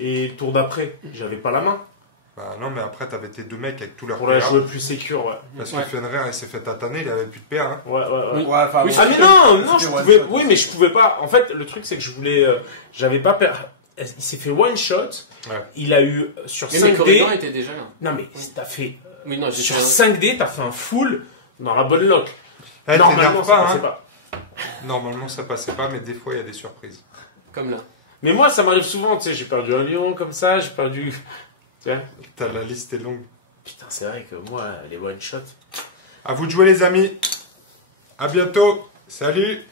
Et le tour d'après, j'avais pas la main. Bah non, mais après t'avais tes deux mecs avec tous leurs Pour la PA. jouer plus sécure, ouais. Parce que Ouais. Fenrir il s'est fait tataner, il avait plus de PA. Hein. Ouais, ouais, ouais. Oui. Ouais, enfin, Oui, bon, Ah mais non, non, je c'était one pouvais. shot. Oui, mais je pouvais pas. En fait, le truc c'est que je voulais. J'avais pas. Il s'est fait one shot. Ouais. Il a eu sur Mais mes 5D. corrigans étaient déjà là. Non mais t'as fait Oui, non, sur j'étais 5D, t'as fait un full dans la bonne lock. Eh, Normalement, t'énerve ça pas, passait hein. pas. Normalement ça passait pas, mais des fois il y a des surprises. comme là. Mais moi, ça m'arrive souvent. Tu sais, j'ai perdu un lion comme ça. J'ai perdu. Tu vois. T'as la liste est longue. Putain, c'est vrai que moi, les one shots. À vous de jouer les amis. À bientôt. Salut.